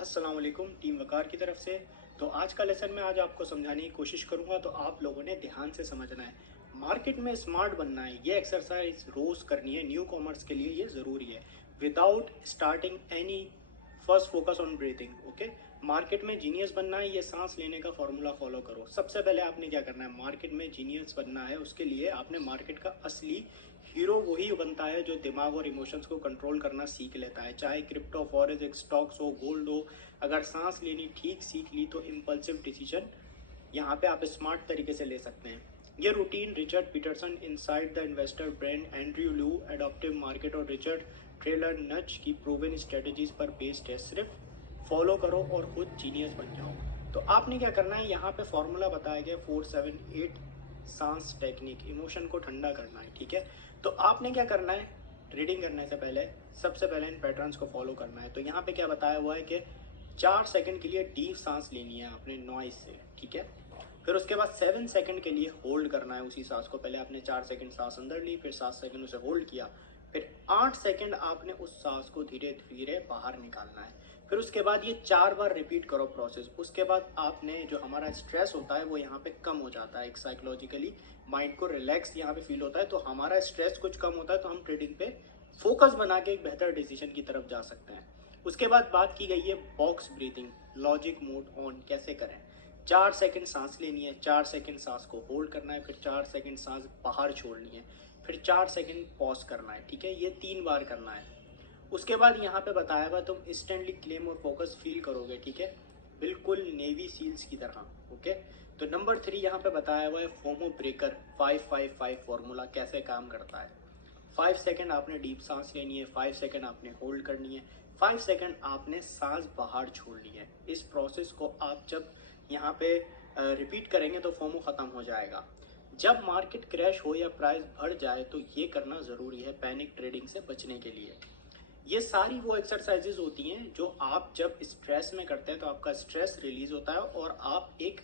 अस्सलाम वालेकुम टीम वकार की तरफ से। तो आज का लेसन मैं आज आपको समझाने की कोशिश करूंगा, तो आप लोगों ने ध्यान से समझना है। मार्केट में स्मार्ट बनना है, ये एक्सरसाइज रोज करनी है। न्यू कॉमर्स के लिए ये ज़रूरी है। Without starting any, first focus on breathing. Okay, market में जीनियस बनना है, ये सांस लेने का फॉर्मूला फॉलो करो। सबसे पहले आपने क्या करना है, मार्केट में जीनियस बनना है, उसके लिए आपने मार्केट का असली हीरो वही बनता है जो दिमाग और इमोशंस को कंट्रोल करना सीख लेता है। चाहे क्रिप्टो, फॉरेक्स, स्टॉक्स हो, गोल्ड हो, अगर सांस लेनी ठीक सीख ली तो इम्पल्सिव डिसीजन यहाँ पे आप स्मार्ट तरीके से ले सकते हैं। ये routine Richard Peterson, inside the investor brand, Andrew Lo, adaptive market और रिचर्ड ट्रेलर नच की प्रूवन स्ट्रेटजीज पर बेस्ड है। सिर्फ फॉलो करो और खुद जीनियस बन जाओ। तो आपने क्या करना है, यहाँ पे फॉर्मूला बताया गया 478 सांस टेक्निक, इमोशन को ठंडा करना है। ठीक है, तो आपने क्या करना है, ट्रेडिंग करने से पहले सबसे पहले इन पैटर्न्स को फॉलो करना है। तो यहाँ पे क्या बताया हुआ है कि 4 सेकंड के लिए डीप सांस लेनी है आपने नॉइज से। ठीक है, फिर उसके बाद 7 सेकंड के लिए होल्ड करना है उसी सांस को। पहले आपने 4 सेकंड सांस अंदर ली, फिर 7 सेकंड उसे होल्ड किया, फिर 8 सेकंड आपने उस सांस को धीरे धीरे बाहर निकालना है। फिर उसके बाद ये 4 बार रिपीट करो प्रोसेस। उसके बाद आपने जो हमारा स्ट्रेस होता है वो यहाँ पे कम हो जाता है। एक साइकोलॉजिकली माइंड को रिलैक्स यहाँ पे फील होता है, तो हमारा स्ट्रेस कुछ कम होता है, तो हम ट्रेडिंग पे फोकस बना के एक बेहतर डिसीजन की तरफ जा सकते हैं। उसके बाद बात की गई है box breathing, logic mode on कैसे करें। 4 सेकंड सांस लेनी है, 4 सेकंड सांस को होल्ड करना है, फिर 4 सेकंड सांस बाहर छोड़नी है, फिर 4 सेकंड पॉज करना है। ठीक है, ये 3 बार करना है। उसके बाद यहाँ पे बताया हुआ तुम इंस्टेंटली क्लेम और फोकस फील करोगे। ठीक है, बिल्कुल नेवी सील्स की तरह। ओके, तो नंबर 3 यहाँ पे बताया हुआ है फोमो ब्रेकर 555 फॉर्मूला कैसे काम करता है। 5 सेकंड आपने डीप सांस लेनी है, 5 सेकंड आपने होल्ड करनी है, 5 सेकंड आपने सांस बाहर छोड़नी है। इस प्रोसेस को आप जब यहाँ पे रिपीट करेंगे तो फोमो खत्म हो जाएगा। जब मार्केट क्रैश हो या प्राइस बढ़ जाए तो ये करना ज़रूरी है पैनिक ट्रेडिंग से बचने के लिए। ये सारी वो एक्सरसाइजेज होती हैं जो आप जब स्ट्रेस में करते हैं तो आपका स्ट्रेस रिलीज होता है और आप एक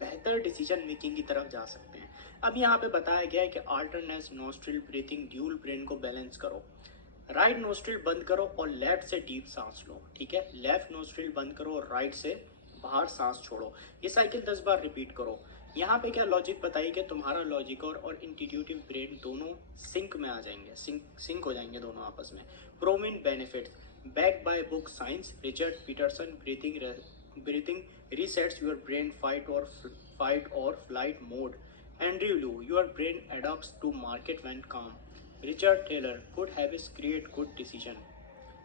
बेहतर डिसीजन मेकिंग की तरफ जा सकते हैं। अब यहाँ पे बताया गया है कि alternate nostril breathing, dual brain को बैलेंस करो। राइट नोस्ट्रिल बंद करो और लेफ्ट से डीप सांस लो। ठीक है, लेफ्ट नोस्ट्रिल बंद करो और राइट से बाहर सांस छोड़ो। ये साइकिल 10 बार रिपीट करो। यहाँ पे क्या लॉजिक बताइए कि तुम्हारा लॉजिक और इंट्यूटिव ब्रेन दोनों सिंक में आ जाएंगे, सिंक हो जाएंगे दोनों आपस में। प्रोमिन benefits back by book science, Richard Peterson, breathing resets your brain fight or flight mode. Andrew Liu, your brain adapts to market when calm. Richard Taylor, good habits create good decision.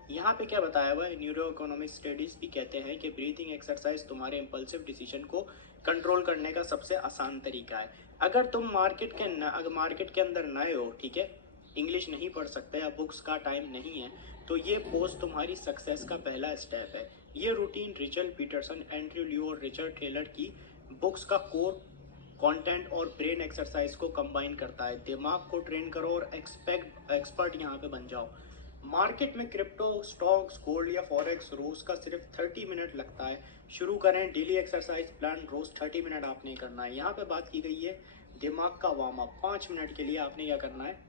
यहाँ पे क्या बताया हुआ है, neuro economic studies भी कहते हैं कि ब्रीथिंग एक्सरसाइज तुम्हारे इम्पल्सिव डिसीजन को कंट्रोल करने का सबसे आसान तरीका है। अगर तुम अगर मार्केट के अंदर नए हो, ठीक है, इंग्लिश नहीं पढ़ सकते या बुक्स का टाइम नहीं है, तो ये पोस्ट तुम्हारी सक्सेस का पहला स्टेप है। ये रूटीन रिचर्ड पीटरसन, एंड्रयू लियो और रिचर्ड टेलर की बुक्स का कोर कंटेंट और ब्रेन एक्सरसाइज को कंबाइन करता है। दिमाग को ट्रेन करो और एक्सपर्ट यहाँ पे बन जाओ। मार्केट में क्रिप्टो, स्टॉक्स, गोल्ड या फॉरेक्स रोज का सिर्फ 30 मिनट लगता है। शुरू करें डेली एक्सरसाइज प्लान, रोज 30 मिनट आपने करना है। यहाँ पे बात की गई है दिमाग का वार्म अप, 5 मिनट के लिए आपने क्या करना है।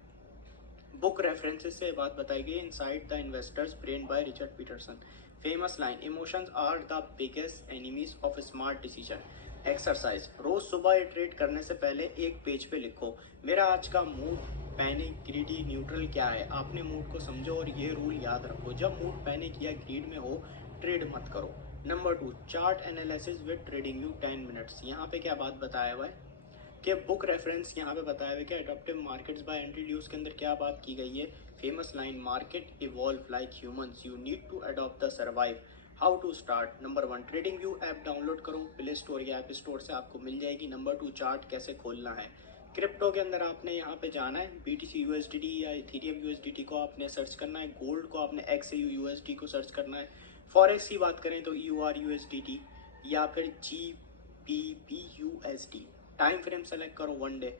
बुक रेफरेंसेस से बात बताई गई, inside the investors brain by Richard Peterson. Famous line, emotions are the biggest enemies of smart decision. Exercise, रोज सुबह ट्रेड करने से पहले एक पेज पे लिखो, मेरा आज का मूड पैनिक, ग्रीडी, न्यूट्रल क्या है। आपने मूड को समझो और ये रूल याद रखो, जब मूड पैनिक या ग्रीड में हो ट्रेड मत करो। Number 2, chart analysis with trading view 10 minutes. यहाँ पे क्या बात बताया हुआ है कि बुक रेफरेंस यहाँ पे बताया हुआ है कि adaptive markets by Andrew Lo's के अंदर क्या बात की गई है। Famous line, market evolve like humans, you need to adapt the survive. How to start, number 1, trading view app download करो, प्ले स्टोर या ऐप स्टोर से आपको मिल जाएगी। नंबर 2, चार्ट कैसे खोलना है। क्रिप्टो के अंदर आपने यहाँ पे जाना है, BTC USDT या इथेरियम USDT को आपने सर्च करना है। गोल्ड को आपने XAU USD को सर्च करना है। फॉरेक्स की बात करें तो EUR USDT या फिर GBP USD। Time frame select करो 1 डे।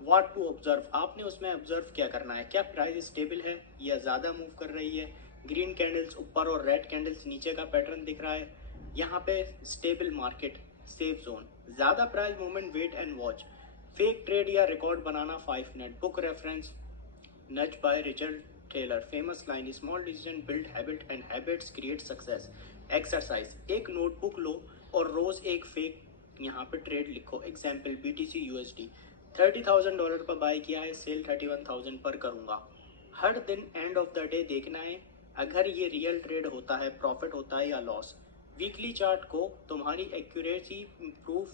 व्हाट टू ऑब्जर्व, आपने उसमें ऑब्जर्व क्या करना है, क्या प्राइस स्टेबल है या ज़्यादा मूव कर रही है। ग्रीन कैंडल्स ऊपर और रेड कैंडल्स नीचे का पैटर्न दिख रहा है। यहाँ पे स्टेबल मार्केट, सेफ जोन, ज़्यादा price movement, wait and watch. Fake trade या रिकॉर्ड बनाना 5 minute. Book reference Nudge by Richard Taylor. Famous line, small decision build habit and habits create success. Exercise, एक notebook लो और रोज एक fake यहाँ पे trade लिखो। Example BTC USD, $30,000 पर bye किया है, सेल 31,000 पर करूंगा। हर दिन एंड ऑफ द डे देखना है अगर ये रियल ट्रेड होता है, प्रॉफिट होता है या लॉस। वीकली चार्ट को तुम्हारी एक्यूरेसी इम्प्रूव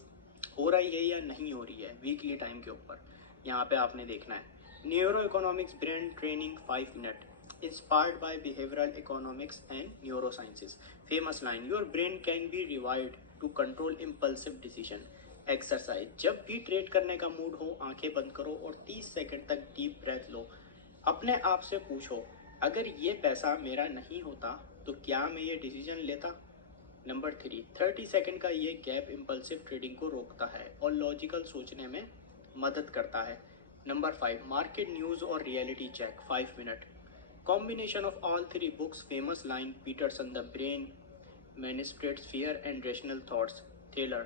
हो रही है या नहीं हो रही है वीकली टाइम के ऊपर, यहाँ पे आपने देखना है। Neuro economics brain training 5 minute, inspired by behavioral economics and neurosciences. Famous line, your brain can be rewired to control impulsive decision. Exercise, जब भी ट्रेड करने का मूड हो आंखें बंद करो और 30 सेकंड तक डीप ब्रेथ लो। अपने आप से पूछो, अगर ये पैसा मेरा नहीं होता तो क्या मैं ये डिसीजन लेता। नंबर 3, 30 सेकंड का ये गैप इम्पल्सिव ट्रेडिंग को रोकता है और लॉजिकल सोचने में मदद करता है। नंबर 5, मार्केट न्यूज़ और reality check 5 minute. Combination of all three books, famous line, Peterson, the brain manipulates fear and rational thoughts. Taylor,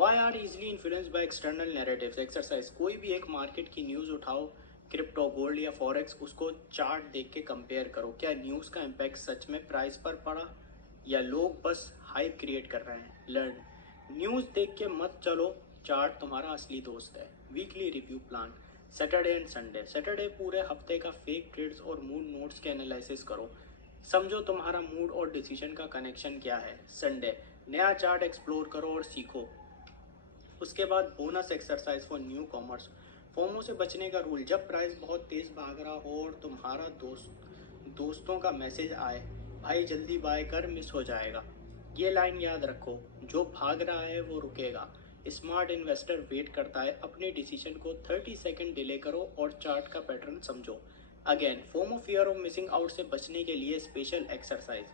why are easily influenced by external narratives. Exercise, कोई भी एक market की news उठाओ, crypto, gold या forex, उसको chart देख के compare करो। क्या न्यूज़ का इम्पैक्ट सच में प्राइस पर पड़ा या लोग बस हाइप क्रिएट कर रहे हैं। लर्न, न्यूज़ देख के मत चलो, चार्ट तुम्हारा असली दोस्त है। Weekly review plan, Saturday and Sunday, Saturday पूरे हफ्ते का फेक ट्रेड्स और मूड नोट्स के एनालिसिस करो, समझो तुम्हारा मूड और डिसीजन का कनेक्शन क्या है। संडे नया चार्ट एक्सप्लोर करो और सीखो। उसके बाद bonus exercise for new commerce, FOMO से बचने का रूल, जब प्राइस बहुत तेज भाग रहा हो और तुम्हारा दोस्तों का मैसेज आए भाई जल्दी बाय कर, मिस हो जाएगा, ये लाइन याद रखो, जो भाग रहा है वो रुकेगा। स्मार्ट इन्वेस्टर वेट करता है, अपने डिसीजन को 30 सेकंड डिले करो और चार्ट का पैटर्न समझो। Again, FOMO fear of missing out से बचने के लिए स्पेशल एक्सरसाइज।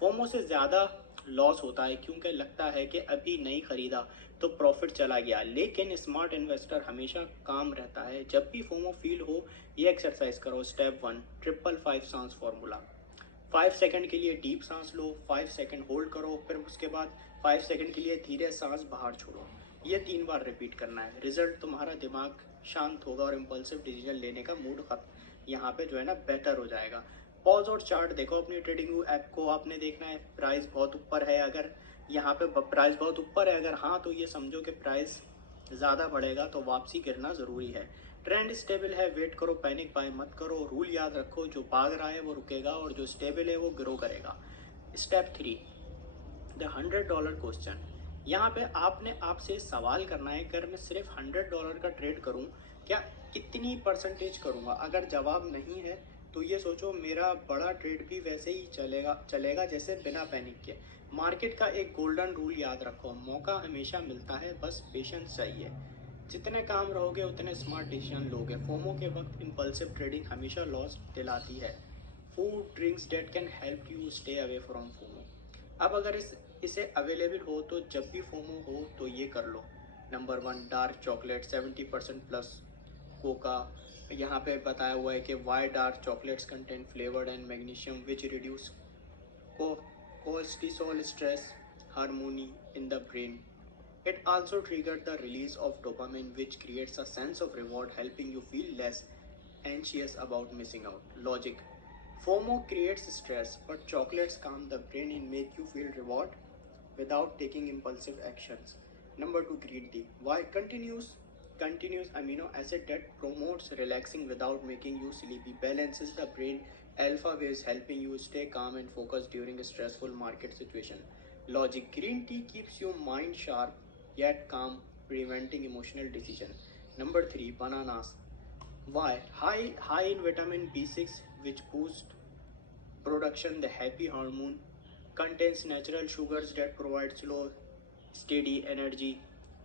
फोमो से ज़्यादा लॉस होता है क्योंकि लगता है कि अभी नहीं खरीदा तो प्रॉफिट चला गया, लेकिन स्मार्ट इन्वेस्टर हमेशा काम रहता है। जब भी फोमो फील हो ये एक्सरसाइज करो। स्टेप 1, 555 सांस फॉर्मूला। 5 सेकंड के लिए डीप सांस लो, 5 सेकंड होल्ड करो, फिर उसके बाद 5 सेकंड के लिए धीरे सांस बाहर छोड़ो। ये 3 बार रिपीट करना है। रिजल्ट, तुम्हारा दिमाग शांत होगा और इम्पल्सिव डिसीजन लेने का मूड यहाँ पे जो है ना बेटर हो जाएगा। पॉज और चार्ट देखो, अपनी ट्रेडिंग ऐप को आपने देखना है प्राइस बहुत ऊपर है, अगर यहाँ पे प्राइस बहुत ऊपर है, अगर हाँ तो ये समझो कि प्राइस ज़्यादा बढ़ेगा तो वापसी गिरना ज़रूरी है। ट्रेंड स्टेबल है, वेट करो, पैनिक बाय मत करो। रूल याद रखो, जो भाग रहा है वो रुकेगा और जो स्टेबल है वो ग्रो करेगा। Step 3, the $100 question. यहाँ पे आपने आपसे सवाल करना है, अगर मैं सिर्फ $100 का ट्रेड करूँ क्या कितनी परसेंटेज करूँगा। अगर जवाब नहीं है तो ये सोचो मेरा बड़ा ट्रेड भी वैसे ही चलेगा जैसे बिना पैनिक के। मार्केट का एक गोल्डन रूल याद रखो, मौका हमेशा मिलता है, बस पेशेंस चाहिए। जितने काम रहोगे उतने स्मार्ट डिसीजन लोगे। फोमो के वक्त इम्पल्सिव ट्रेडिंग हमेशा लॉस दिलाती है। Food drinks date can help you stay away from FOMO. अब अगर इसे अवेलेबल हो तो जब भी फोमो हो तो ये कर लो। Number 1, dark chocolate 70% plus cocoa. यहाँ पे बताया हुआ है कि why dark chocolates contain flavoured and magnesium which reduce cortisol stress hormone in the brain. It also triggers the release of dopamine, which creates a sense of reward, helping you feel less anxious about missing out. Logic, FOMO creates stress, but chocolates calm the brain and make you feel reward without taking impulsive actions. Number 2, green tea. Why? Continuous amino acid that promotes relaxing without making you sleepy, balances the brain alpha waves, helping you stay calm and focused during a stressful market situation. Logic, green tea keeps your mind sharp yet calm, preventing emotional decision. Number 3, bananas. Why? High in vitamin B6, which boosts production the happy hormone, contains natural sugars that provide slow steady energy,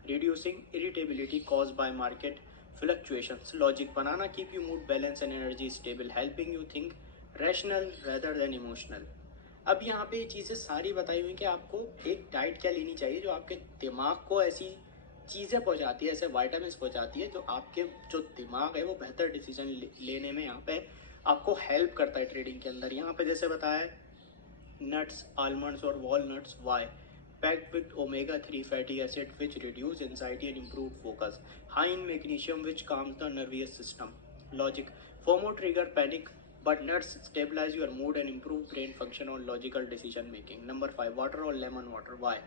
reducing irritability caused by market fluctuations. Logic, banana keep you mood balance and energy stable, helping you think rational rather than emotional. अब यहाँ पे ये चीज़ें सारी बताई हुई कि आपको एक डाइट क्या लेनी चाहिए जो आपके दिमाग को ऐसी चीज़ें पहुँचाती है, ऐसे वाइटामिन पहुँचाती है जो आपके जो दिमाग है वो बेहतर डिसीजन लेने में यहाँ पे आपको हेल्प करता है ट्रेडिंग के अंदर। यहाँ पे जैसे बताया है nuts, almonds or walnuts. Why? Packed with omega-3 fatty acid which reduce anxiety and improve focus. High in magnesium which calms the nervous system. Logic, FOMO trigger panic but nuts stabilize your mood and improve brain function on logical decision making. Number 5, water or lemon water. Why?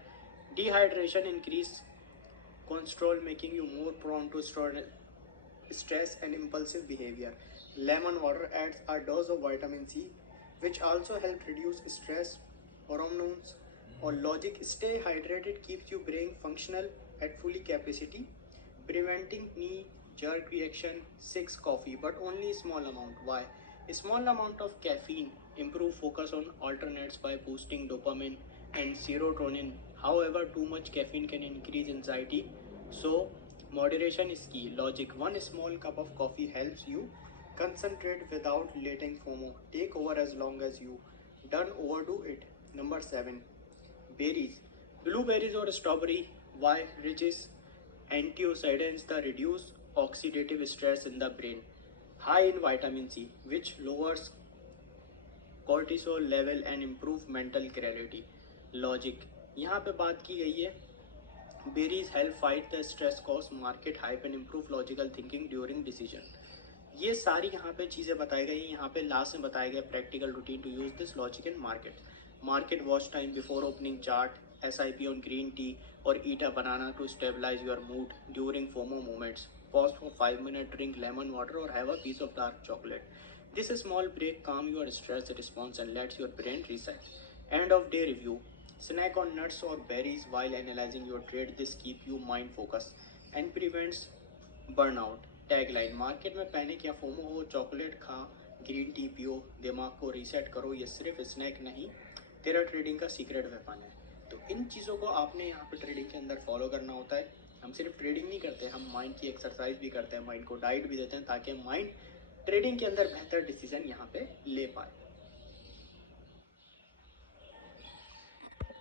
Dehydration increase cholesterol, making you more prone to stress and impulsive behavior. Lemon water adds a dose of vitamin C, which also helps reduce stress hormones or logic. Stay hydrated keeps your brain functional at full capacity, preventing knee jerk reaction. 6, coffee, but only small amount. Why? A small amount of caffeine improve focus on alternates by boosting dopamine and serotonin. However, too much caffeine can increase anxiety, so moderation is key. Logic: one small cup of coffee helps you concentrate without letting FOMO take over as long as you don't overdo it. Number 7, berries. Blueberries or strawberry. Why? Riches antioxidants that reduce oxidative stress in the brain. High in vitamin C, which lowers cortisol level and improve mental clarity. Logic: यहाँ पे बात की गई है berries help fight the stress cause market hype and improve logical thinking during decision. ये सारी यहाँ पे चीज़ें बताई गई हैं. यहाँ पे लास्ट में बताया गया practical routine to use this logic in market watch time before opening chart, SIP on green tea, or eat a banana to stabilize your mood during FOMO moments. Pause for 5 minutes, drink lemon water, or have a piece of dark chocolate. This small break calm your stress response and lets your brain reset. End of day review. Snack on nuts or berries while analyzing your trade. This keep you mind focused and prevents burnout. Tagline: market में panic या FOMO हो, chocolate खा, green tea पियो, दिमाग को reset करो. ये सिर्फ स्नैक नहीं, तेरा ट्रेडिंग का सीक्रेट वेपन है. तो इन चीज़ों को आपने यहाँ पे ट्रेडिंग के अंदर फॉलो करना होता है. हम सिर्फ ट्रेडिंग नहीं करते, हम माइंड की एक्सरसाइज भी करते हैं, माइंड को डाइट भी देते हैं ताकि माइंड ट्रेडिंग के अंदर बेहतर डिसीजन यहाँ पे ले पाए.